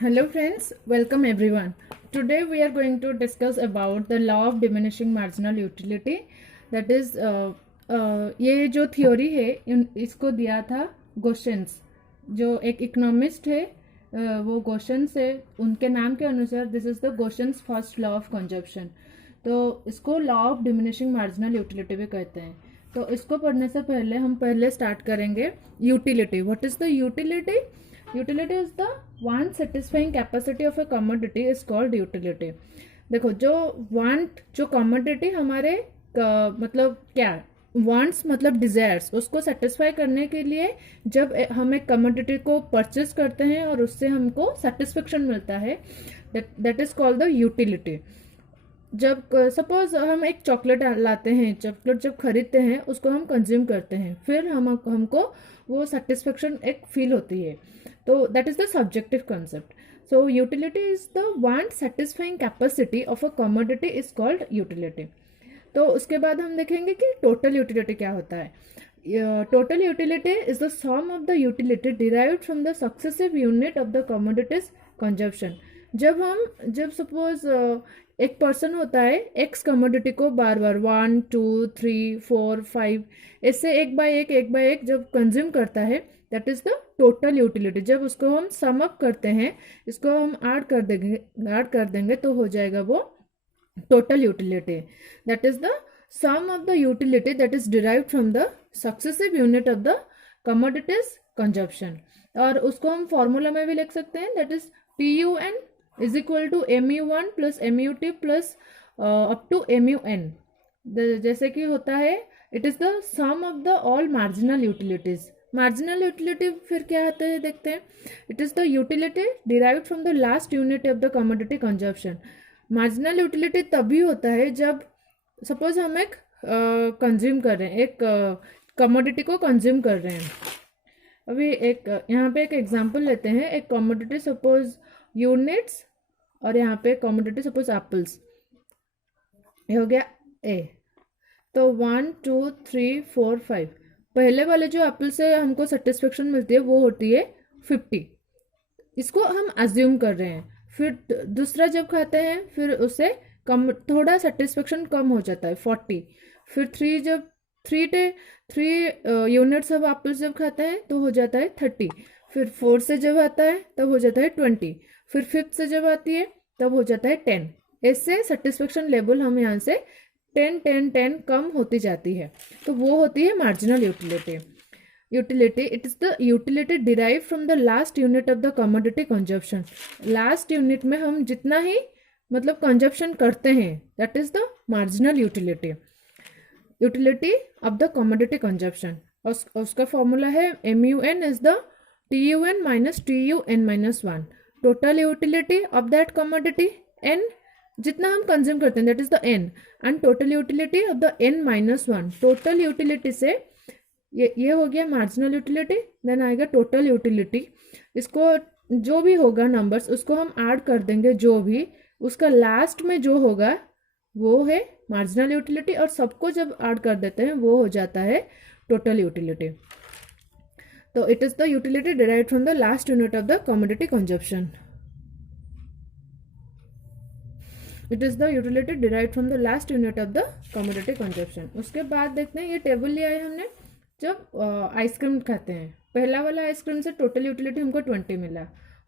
Hello friends, welcome everyone. Today we are going to discuss about the law of diminishing marginal utility. That is ये जो theory है इसको दिया था गोशेंस, जो एक इकोनॉमिस्ट है। वो गोशेंस है, उनके नाम के अनुसार this is the Gossen's first law of consumption. तो इसको law of diminishing marginal utility भी कहते हैं। तो इसको पढ़ने से पहले हम पहले स्टार्ट करेंगे utility. What is the utility? Utility is the want satisfying capacity of A commodity is called utility. देखो, जो वांट, जो कमोडिटी हमारे मतलब क्या, वांट्स मतलब डिजायर्स, उसको सेटिस्फाई करने के लिए जब हम एक कमोडिटी को परचेज करते हैं और उससे हमको सेटिस्फेक्शन मिलता है, that is called the utility. जब सपोज हम एक चॉकलेट लाते हैं, चॉकलेट जब खरीदते हैं उसको हम कंज्यूम करते हैं, फिर हमको वो सेटिस्फेक्शन एक फील होती है। तो that is the subjective concept. So utility is the want satisfying capacity of a commodity is called utility. तो उसके बाद हम देखेंगे कि टोटल यूटिलिटी क्या होता है। Total utility is the sum of the utility derived from the successive unit of the commodities consumption. जब सपोज एक पर्सन होता है, एक्स कमोडिटी को बार बार 1 2 3 4 5 ऐसे एक बाय एक जब कंज्यूम करता है, that is the total utility. जब उसको हम सम अप करते हैं, इसको हम ऐड कर देंगे तो हो जाएगा वो total utility. That is the sum of the utility that is derived from the successive unit of the commodities consumption. और उसको हम फॉर्मूला में भी लिख सकते हैं, that is PUN is equal to MU1 plus MUT plus up to MUN। जैसे कि होता है, it is the sum of the all marginal utilities. Marginal utility फिर क्या होता है देखते हैं। It is the utility derived from the last unit of the commodity consumption. Marginal utility तभी होता है जब सपोज हम एक कंज्यूम कर रहे हैं, एक कमोडिटी को कंज्यूम कर रहे हैं। अभी एक यहाँ पे एक एग्जांपल लेते हैं। एक कमोडिटी सपोज यूनिट्स और यहाँ पे कमोडिटी सपोज एप्पल्स, ये हो गया ए। तो 1 2 3 4 5, पहले वाले जो एप्पल से हमको सेटिस्फेक्शन मिलती है वो होती है 50, इसको हम अज्यूम कर रहे हैं। फिर दूसरा जब खाते हैं फिर उससे कम, थोड़ा सेटिस्फेक्शन कम हो जाता है 40। फिर थ्री यूनिट्स ऑफ एप्पल्स जब खाता है तो हो जाता है 30। फिर 4 से जब आता है तब हो जाता है 20। फिर 5th से जब आती है तब हो जाता है 10। ऐसे सेटिस्फेक्शन लेवल हम यहाँ से 10 10 10 कम होती जाती है। तो वो होती है marginal utility. Utility, it is the utility derive from the last unit of the commodity consumption. Last unit में हम जितना ही मतलब कंजप्शन करते हैं, that is the marginal utility. Utility of the commodity consumption, उसका फॉर्मूला है MUN is the TUN minus TUN minus 1। Total utility of that commodity N, जितना हम कंज्यूम करते हैं that is the N, and total utility of the N minus 1। Total utility से ये हो गया मार्जिनल यूटिलिटी, देन आएगा टोटल यूटिलिटी। इसको जो भी होगा नंबर्स उसको हम ऐड कर देंगे, जो भी उसका लास्ट में जो होगा वो है मार्जिनल यूटिलिटी, और सबको जब ऐड कर देते हैं वो हो जाता है टोटल यूटिलिटी। तो it is the utility derived from the last unit of the commodity consumption. It is the utility derived from the last unit of the commodity consumption. उसके बाद देखते हैं, ये टेबल लिया है हमने। जब आइसक्रीम खाते हैं, पहला वाला आइसक्रीम से टोटल यूटिलिटी हमको 20 मिला।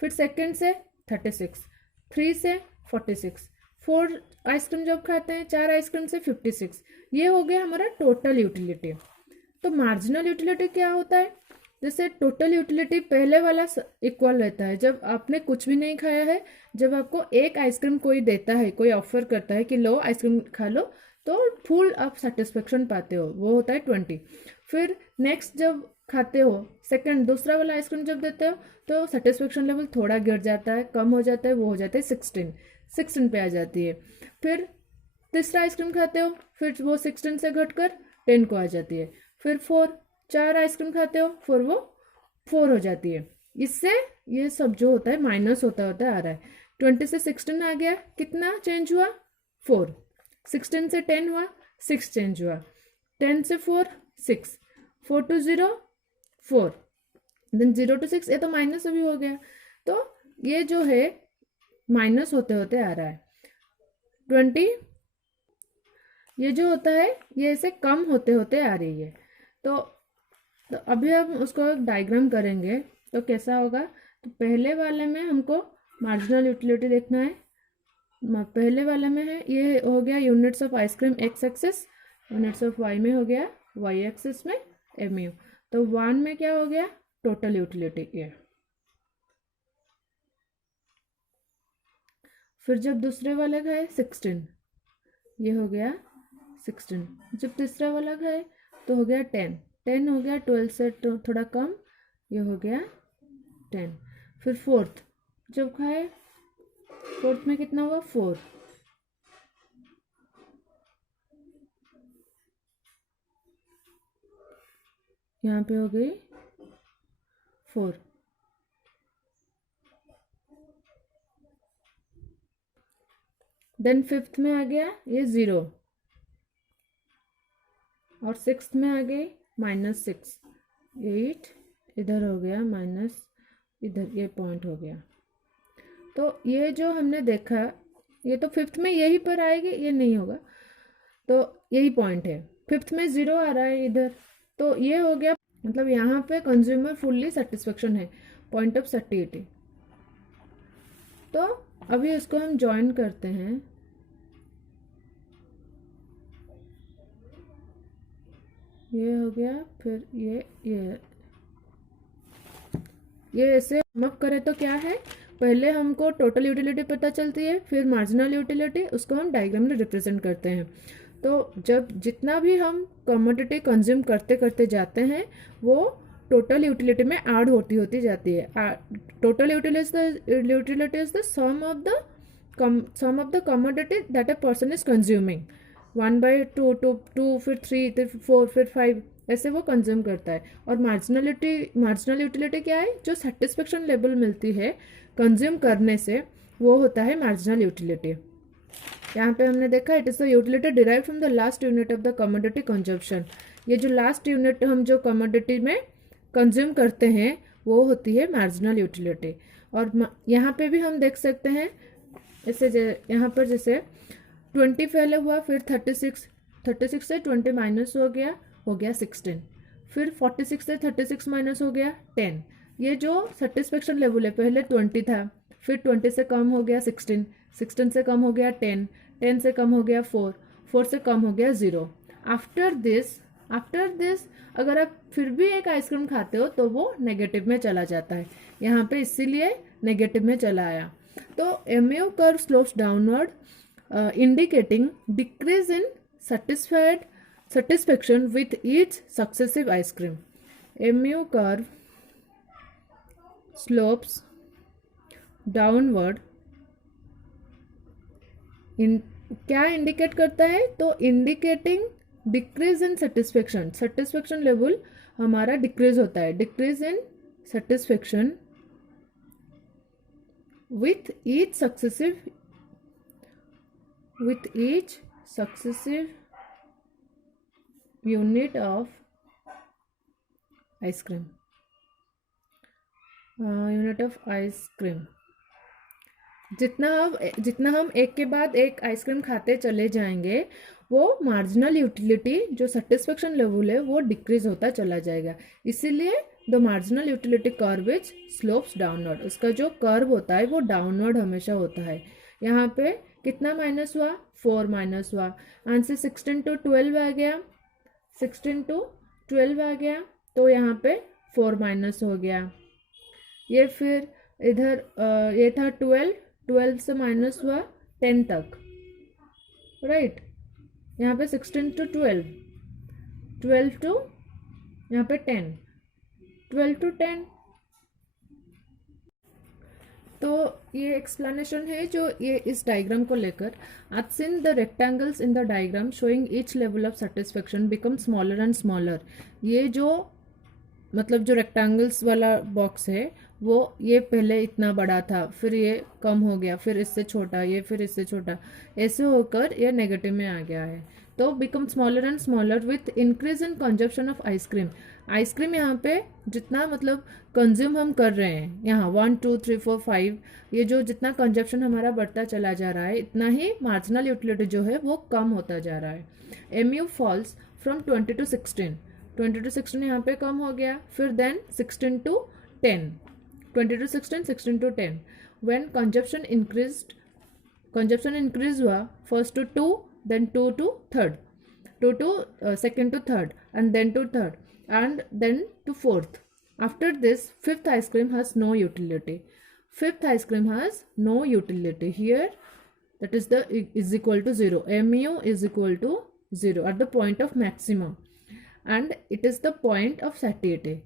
फिर सेकंड से 36, 3 से 46, 4 आइसक्रीम जब खाते हैं, 4 आइसक्रीम से 56। ये हो गया हमारा टोटल यूटिलिटी। तो मार्जिनल यूटिलिटी क्या होता है? जैसे टोटल यूटिलिटी पहले वाला इक्वल रहता है जब आपने कुछ भी नहीं खाया है। जब आपको एक आइसक्रीम कोई देता है, कोई ऑफर करता है कि लो आइसक्रीम खा लो, तो फुल आप सेटिस्फेक्शन पाते हो, वो होता है 20। फिर नेक्स्ट जब खाते हो, सेकंड दूसरा वाला आइसक्रीम जब देते हो तो सेटिस्फेक्शन लेवल थोड़ा गिर जाता है, कम हो जाता है, वो हो जाता है 16 पे आ जाती है। फिर तीसरा आइसक्रीम खाते हो, फिर वो 16 से घटकर 10 को आ जाती है। फिर 4 आइसक्रीम खाते हो, फिर वो 4 हो जाती है। इससे ये सब जो होता है माइनस होता होता आ रहा है। 20 से 16 आ गया, कितना चेंज हुआ? 4। 16 से 10 हुआ, 6 चेंज हुआ। 10 से 4 6, 4 to 0 4, देन 0 to 6, ये तो माइनस अभी हो गया। तो ये जो है माइनस होते होते आ रहा है 20, ये जो होता है ये ऐसे कम होते होते आ रही है। तो अभी हम उसको एक डायग्राम करेंगे तो कैसा होगा। तो पहले वाले में हमको मार्जिनल यूटिलिटी देखना है। पहले वाले में है ये हो गया units of ice cream X axis, units of Y में हो गया वाई एक्सिस में MU। तो 1 में क्या हो गया टोटल यूटिलिटी ये। फिर जब दूसरे वाले का है 16, ये हो गया 16। जब तीसरा वाला का है तो हो गया 10, 10 हो गया 12 से थोड़ा कम, ये हो गया 10। फिर फोर्थ जब खाए, फोर्थ में कितना हुआ 4, यहाँ पे हो गई 4। देन फिफ्थ में आ गया ये 0 और सिक्स्थ में आ गई -6, 8 इधर हो गया माइनस, इधर ये पॉइंट हो गया। तो ये जो हमने देखा ये तो फिफ्थ में यही पर आएगी, ये नहीं होगा, तो यही पॉइंट है। फिफ्थ में 0 आ रहा है इधर, तो ये हो गया मतलब यहाँ पे कंज्यूमर फुल्ली सेटिस्फेक्शन है, पॉइंट ऑफ सैटिस्फैक्शन। तो अभी इसको हम ज्वाइन करते हैं। ये हो गया, फिर ये ऐसे मप करें तो क्या है, पहले हमको टोटल यूटिलिटी पता चलती है, फिर मार्जिनल यूटिलिटी, उसको हम डायग्राम में रिप्रेजेंट करते हैं। तो जब जितना भी हम कमोडिटी कंज्यूम करते करते जाते हैं वो टोटल यूटिलिटी में ऐड होती जाती है। Total utility is the sum of the commodity that a person is consuming. 1/2 फिर 3 फिर 4 फिर 5 ऐसे वो कंज्यूम करता है। और मार्जिनल यूटिलिटी क्या है, जो सेटिस्फेक्शन लेवल मिलती है कंज्यूम करने से, वो होता है मार्जिनल यूटिलिटी। यहाँ पे हमने देखा it is the utility derive from the last unit of the commodity consumption. ये जो लास्ट यूनिट हम जो कमोडिटी में कंज्यूम करते हैं वो होती है मार्जिनल यूटिलिटी। और यहाँ पे भी हम देख सकते हैं ऐसे यहाँ पर जैसे 20 पहले हुआ, फिर 36 से 20 माइनस हो गया 16, फिर 46 से 36 माइनस हो गया 10। ये जो सेटिस्फेक्शन लेवल है पहले 20 था, फिर 20 से कम हो गया 16, 16 से कम हो गया 10, 10 से कम हो गया 4, 4 से कम हो गया 0। आफ्टर दिस अगर आप फिर भी एक आइसक्रीम खाते हो तो वो नेगेटिव में चला जाता है, यहाँ पे इसीलिए नेगेटिव में चला आया। तो MU curve slopes downward indicating decrease in satisfaction with each successive ice cream. MU curve slopes downward क्या इंडिकेट करता है, तो indicating decrease in satisfaction level हमारा डिक्रीज होता है, decrease in satisfaction with each successive unit of ice cream, जितना हम एक के बाद एक आइसक्रीम खाते चले जाएंगे वो मार्जिनल यूटिलिटी जो सेटिस्फेक्शन लेवल है वो डिक्रीज होता चला जाएगा। इसीलिए the marginal utility curve is slopes downward, उसका जो कर्व होता है वो डाउनवर्ड हमेशा होता है। यहाँ पे कितना माइनस हुआ, 4 माइनस हुआ, आंसर 16 to 12 आ गया, 16 to 12 आ गया, तो यहाँ पे 4 माइनस हो गया। ये फिर इधर ये था 12 से माइनस हुआ 10 तक, राइट। यहाँ पे 16 to 12 to यहाँ पे 10, 12 to 10। तो ये एक्सप्लेनेशन है जो ये इस डायग्राम को लेकर। आज seen the rectangles in the diagram showing each level of satisfaction become smaller and smaller. ये जो मतलब जो रेक्टेंगल्स वाला बॉक्स है वो ये पहले इतना बड़ा था, फिर ये कम हो गया, फिर इससे छोटा, ये फिर इससे छोटा, ऐसे होकर ये नेगेटिव में आ गया है। तो become smaller and smaller with increase in consumption of ice cream. Ice cream यहाँ पे जितना मतलब कंज्यूम हम कर रहे हैं, यहाँ 1 2 3 4 5, ये जो जितना कंजप्शन हमारा बढ़ता चला जा रहा है, इतना ही मार्जिनल यूटिलिटी जो है वो कम होता जा रहा है. MU falls from 20 to 16. 20 to 16 यहाँ पे कम हो गया. फिर then 16 to 10. 20 to 16, 16 to 10. When consumption increase हुआ, first to 2, then 2 to 3rd, 2 to second to 3rd, and then to 3rd, and then to 4th. After this, 5th ice cream has no utility. 5th ice cream has no utility. Here, that is equal to 0. MU is equal to 0 at the point of maximum, and it is the point of satiety.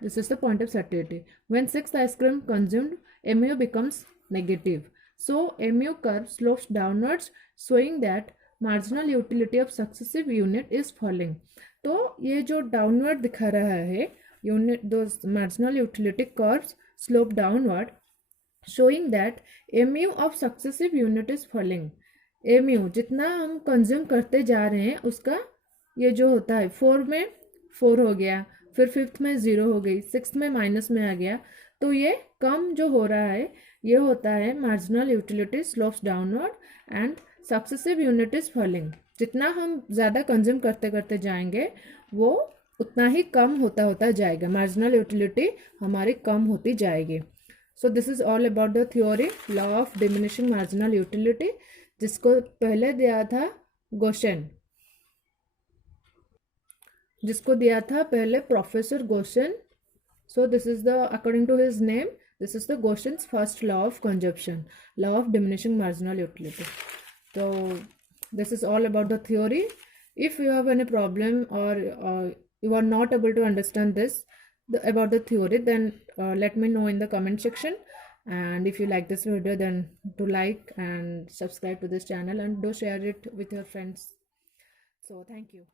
This is the point of satiety. When 6th ice cream consumed, MU becomes negative. So MU curve slopes downwards, showing that marginal utility of successive unit is falling. तो ये जो downward दिखा रहा है, unit those marginal utility curves slope downward, showing that MU of successive unit is falling. MU जितना हम consume करते जा रहे हैं उसका ये जो होता है, 4 में 4 हो गया, फिर 5th में 0 हो गई, 6th में माइनस में आ गया, तो ये कम जो हो रहा है ये होता है marginal utility slopes downward and successive unit is falling. जितना हम ज़्यादा कंज्यूम करते करते जाएंगे वो उतना ही कम होता होता जाएगा, मार्जिनल यूटिलिटी हमारी कम होती जाएगी. So this is all about the theory law of diminishing marginal utility, जिसको पहले दिया था गोशन, जिसको दिया था पहले professor Gossen. So this is the according to his name, this is the Goshen's first law of consumption, law of diminishing marginal utility. So this is all about the theory. If you have any problem or you are not able to understand this about the theory, then let me know in the comment section. And if you like this video, then do like and subscribe to this channel, and do share it with your friends. So thank you.